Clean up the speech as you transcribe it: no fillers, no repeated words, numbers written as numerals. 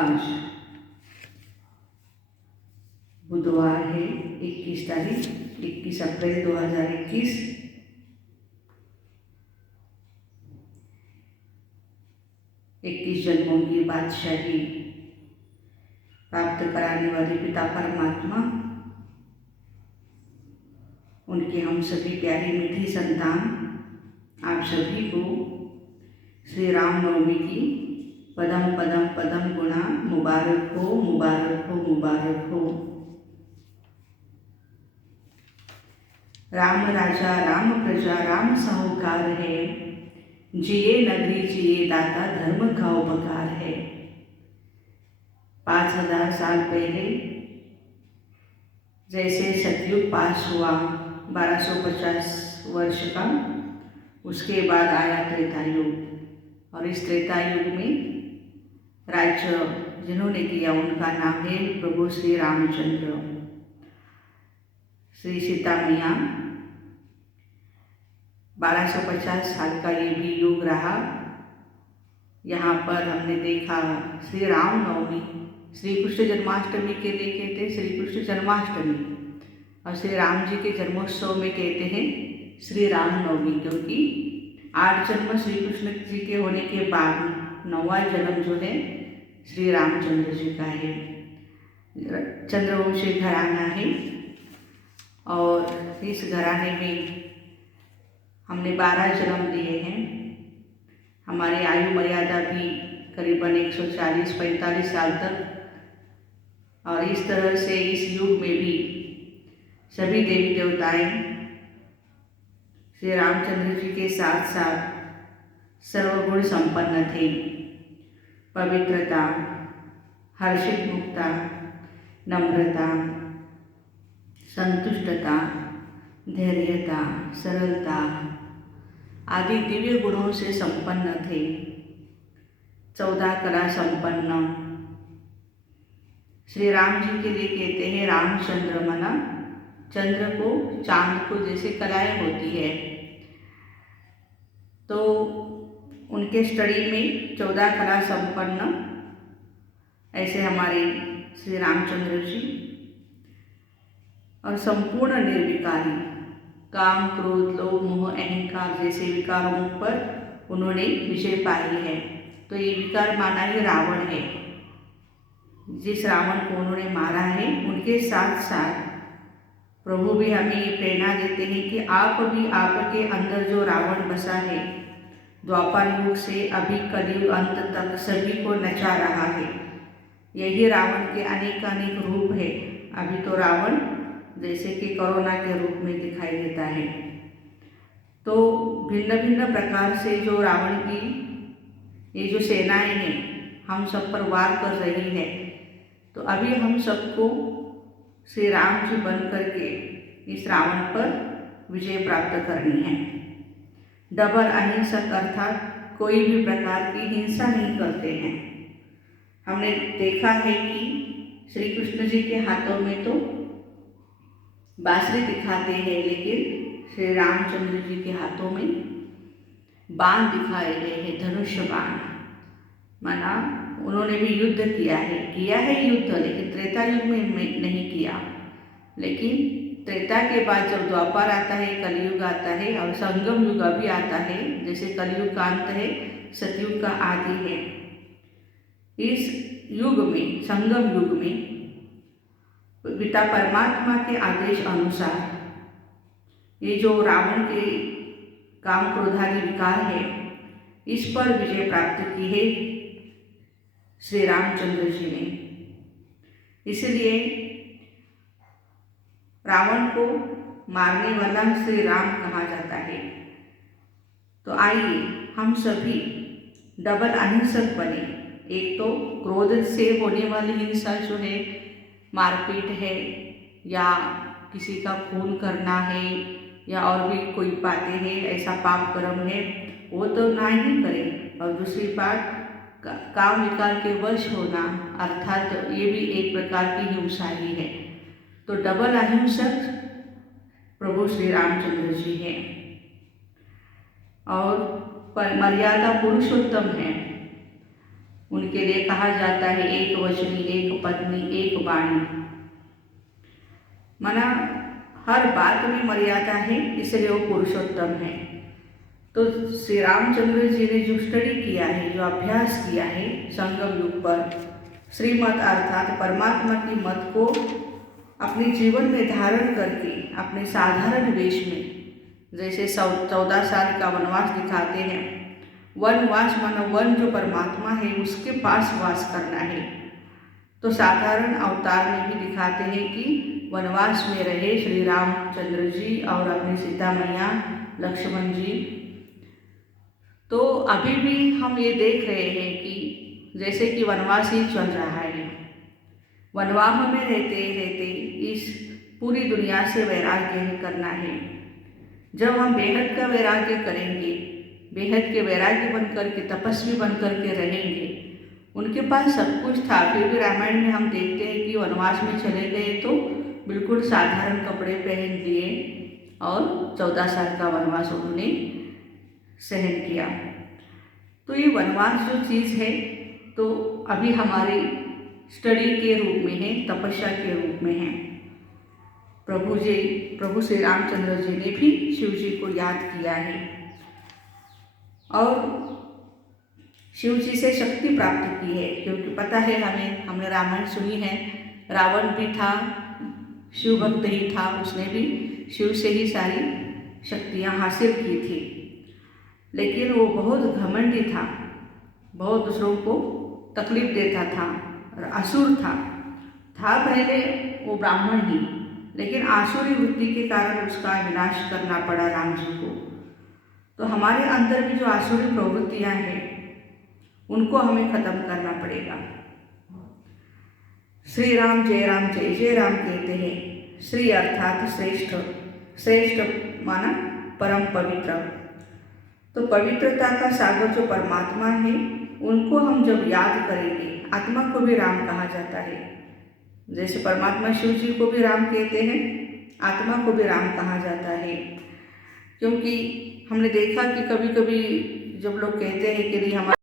आज बुधवार है 21 अप्रैल 2021। इक्कीस जन्मों की बादशाही प्राप्त कराने वाले पिता परमात्मा, उनके हम सभी प्यारी मीठी संतान आप सभी को श्री राम नवमी की पदम पदम पदम गुणा मुबारक हो, मुबारक हो, मुबारक हो। राम राजा राम प्रजा राम साहूकार है, जिए नगरी जिए दाता धर्म का उपकार है। 5000 साल पहले जैसे सतयुग पास हुआ 1250 वर्ष का, उसके बाद आया त्रेता युग। और इस त्रेता युग में राज्य जिन्होंने किया उनका नाम है प्रभु श्री रामचंद्र। श्री सीता मैया 1250 साल का ये भी युग रहा। यहाँ पर हमने देखा श्री राम नवमी, श्री कृष्ण जन्माष्टमी के लिए कहते हैं श्री कृष्ण जन्माष्टमी, और श्री राम जी के जन्मोत्सव में कहते हैं श्री राम नवमी, क्योंकि 8 जन्म श्री कृष्ण जी के होने के बाद 9वां जन्म जो है श्री रामचंद्र जी का है। चंद्रवंशी घराना है और इस घराने में हमने 12 जन्म लिए हैं। हमारी आयु मर्यादा भी करीबन 140-45 साल तक, और इस तरह से इस युग में भी सभी देवी देवताएं श्री रामचंद्र जी के साथ साथ सर्वगुण संपन्न थे। पवित्रता, हर्षित मुक्ता, नम्रता, संतुष्टता, धैर्यता, सरलता आदि दिव्य गुणों से संपन्न थे। 14 कला संपन्न श्री राम जी के लिए कहते हैं रामचंद्र मना, चंद्र को चांद को जैसे कलाएं होती है, तो उनके स्टडी में 14 कला संपन्न ऐसे हमारे श्री रामचंद्र जी। और संपूर्ण निर्विकारी, काम क्रोध लोभ मोह अहंकार जैसे विकारों पर उन्होंने विजय पाई है। तो ये विकार माना ही रावण है। जिस रावण को उन्होंने मारा है, उनके साथ साथ प्रभु भी हमें ये प्रेरणा देते हैं कि आप भी आपके अंदर जो रावण बसा है, द्वापर युग से अभी कलयुग अंत तक सभी को नचा रहा है। यही रावण के अनेक रूप है। अभी तो रावण जैसे कि कोरोना के रूप में दिखाई देता है। तो भिन्न भिन्न प्रकार से जो रावण की ये जो सेनाएं हैं हम सब पर वार कर रही है, तो अभी हम सबको श्री राम जी बन करके इस रावण पर विजय प्राप्त करनी है। डबल अहिंसक अर्थात कोई भी प्रकार की हिंसा नहीं करते हैं। हमने देखा है कि श्री कृष्ण जी के हाथों में तो बांसुरी दिखाते हैं, लेकिन श्री रामचंद्र जी के हाथों में बाण दिखाए गए हैं, धनुष्य बाण। माना उन्होंने भी युद्ध किया है युद्ध, लेकिन त्रेता युग में नहीं किया। लेकिन त्रेता के बाद जब द्वापर आता है, कलयुग आता है और संगम युग अभी आता है, जैसे कलयुग का अंत है, सतयुग का आदि है। इस युग में, संगम युग में पिता परमात्मा के आदेश अनुसार ये जो रावण के काम क्रोधादि विकार है, इस पर विजय प्राप्त की है श्री रामचंद्र जी ने। इसलिए रावण को मारने वाला श्री राम कहा जाता है। तो आइए हम सभी डबल अहिंसक बने। एक तो क्रोध से होने वाली हिंसा जो है, मारपीट है या किसी का खून करना है या और भी कोई बातें हैं, ऐसा पाप कर्म है, वो तो ना ही करें। और दूसरी बात काम विकार के वश होना, अर्थात ये भी एक प्रकार की हिंसा ही है। तो डबल अहिंसक प्रभु श्री रामचंद्र जी हैं और मर्यादा पुरुषोत्तम है। उनके लिए कहा जाता है एक वचनी, एक पत्नी, एक वाणी। माना हर बात में मर्यादा है, इसलिए वो पुरुषोत्तम है। तो श्री रामचंद्र जी ने जो स्टडी किया है, जो अभ्यास किया है संगम युग पर, श्रीमत अर्थात परमात्मा की मत को अपने जीवन में धारण करके अपने साधारण वेश में, जैसे 14 साल का वनवास दिखाते हैं, वनवास मानो वन जो परमात्मा है उसके पास वास करना है। तो साधारण अवतार में भी दिखाते हैं कि वनवास में रहे श्री रामचंद्र जी और अपनी सीता मैया लक्ष्मण जी। तो अभी भी हम ये देख रहे हैं कि जैसे कि वनवास ही चल रहा है। वनवास में रहते रहते इस पूरी दुनिया से वैराग्य करना है। जब हम बेहद का वैराग्य करेंगे, बेहद के वैराग्य बनकर के, तपस्वी बनकर के रहेंगे, उनके पास सब कुछ था, फिर भी रामायण में हम देखते हैं कि वनवास में चले गए तो बिल्कुल साधारण कपड़े पहन लिए और 14 साल का वनवास उन्होंने सहन किया। तो ये वनवास जो चीज़ है तो अभी हमारी स्टडी के रूप में है, तपस्या के रूप में है। प्रभु श्री रामचंद्र जी ने भी शिव जी को याद किया है और शिव जी से शक्ति प्राप्त की है, क्योंकि पता है हमने रामायण सुनी है, रावण भी था, शिव भक्त ही था, उसने भी शिव से ही सारी शक्तियाँ हासिल की थी। लेकिन वो बहुत घमंडी था, बहुत दूसरों को तकलीफ देता था और असुर था पहले वो ब्राह्मण ही, लेकिन आसुरी वृत्ति के कारण उसका विनाश करना पड़ा राम जी को। तो हमारे अंदर भी जो आसुरी प्रवृत्तियाँ हैं उनको हमें खत्म करना पड़ेगा। श्री राम जय राम कहते हैं। श्री अर्थात श्रेष्ठ, श्रेष्ठ माना परम पवित्र। तो पवित्रता का सागर जो परमात्मा है उनको हम जब याद करेंगे, आत्मा को भी राम कहा जाता है। जैसे परमात्मा शिव जी को भी राम कहते हैं, आत्मा को भी राम कहा जाता है। क्योंकि हमने देखा कि कभी कभी जब लोग कहते हैं कि नहीं हमारा